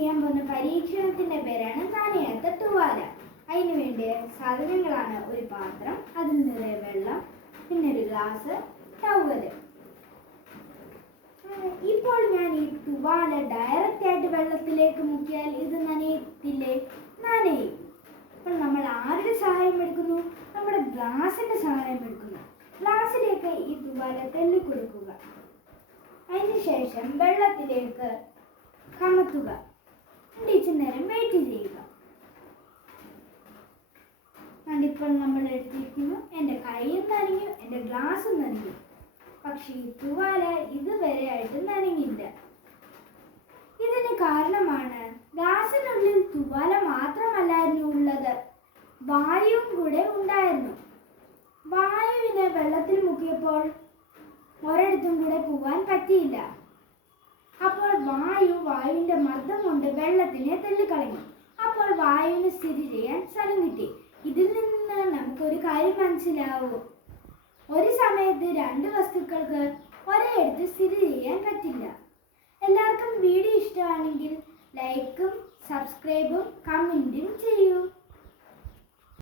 ചെയ്യാൻ പോകുന്ന പരീക്ഷണത്തിൻ്റെ പേരാണ് നനയാത്ത തൂവാല. അതിന് വേണ്ടിയ സാധനങ്ങളാണ് ഒരു പാത്രം, അതിൽ നിറയെ വെള്ളം, പിന്നെ ഒരു ഗ്ലാസ്, ടവല്. ഇപ്പോൾ ഞാൻ ഈ തൂവാല ഡയറക്റ്റ് ആയിട്ട് വെള്ളത്തിലേക്ക് മുക്കിയാൽ ഇത് നനയത്തില്ലേ? നനയും. അപ്പോൾ നമ്മൾ ആരുടെ സഹായം എടുക്കുന്നു? നമ്മുടെ ഗ്ലാസിൻ്റെ സഹായം എടുക്കുന്നു. ഗ്ലാസ്സിലേക്ക് ഈ തൂവാല തള്ളി കൊടുക്കുക. അതിനുശേഷം വെള്ളത്തിലേക്ക് കമത്തുക. ഇച്ചിരി നേരം വെയിറ്റ് ചെയ്യുക. ഇപ്പോൾ നമ്മൾ എടുത്തിരിക്കുന്നു. എൻ്റെ കൈയും നനഞ്ഞു, എൻ്റെ ഗ്ലാസും നനഞ്ഞു. പക്ഷേ ഈ തൂവാല ഇതുവരെ ആയിട്ട് നനഞ്ഞില്ല. ഇതിന് കാരണമാണ് ഗ്ലാസിനുള്ളിൽ തൂവാല മാത്രമല്ലായിരുന്നു ഉള്ളത്, വായുവും കൂടെ ഉണ്ടായിരുന്നു. വായുവിനെ വെള്ളത്തിൽ മുക്കിയപ്പോൾ ഒരിടത്തും കൂടെ പോവാൻ പറ്റിയില്ല. അപ്പോൾ വായുവിൻ്റെ മർദ്ദം കൊണ്ട് വെള്ളത്തിനെ തള്ളിക്കളഞ്ഞു. അപ്പോൾ വായുവിന് സ്ഥിതി ചെയ്യാൻ സ്ഥലം കിട്ടി. ഇതിൽ നിന്ന് നമുക്കൊരു കാര്യം മനസ്സിലാവൂ: ഒരു സമയത്ത് രണ്ട് വസ്തുക്കൾക്ക് ഒരേയിടത്ത് സ്ഥിതി ചെയ്യാൻ പറ്റില്ല. എല്ലാവർക്കും വീഡിയോ ഇഷ്ടമാണെങ്കിൽ ലൈക്കും സബ്സ്ക്രൈബും കമൻറ്റും ചെയ്യൂ.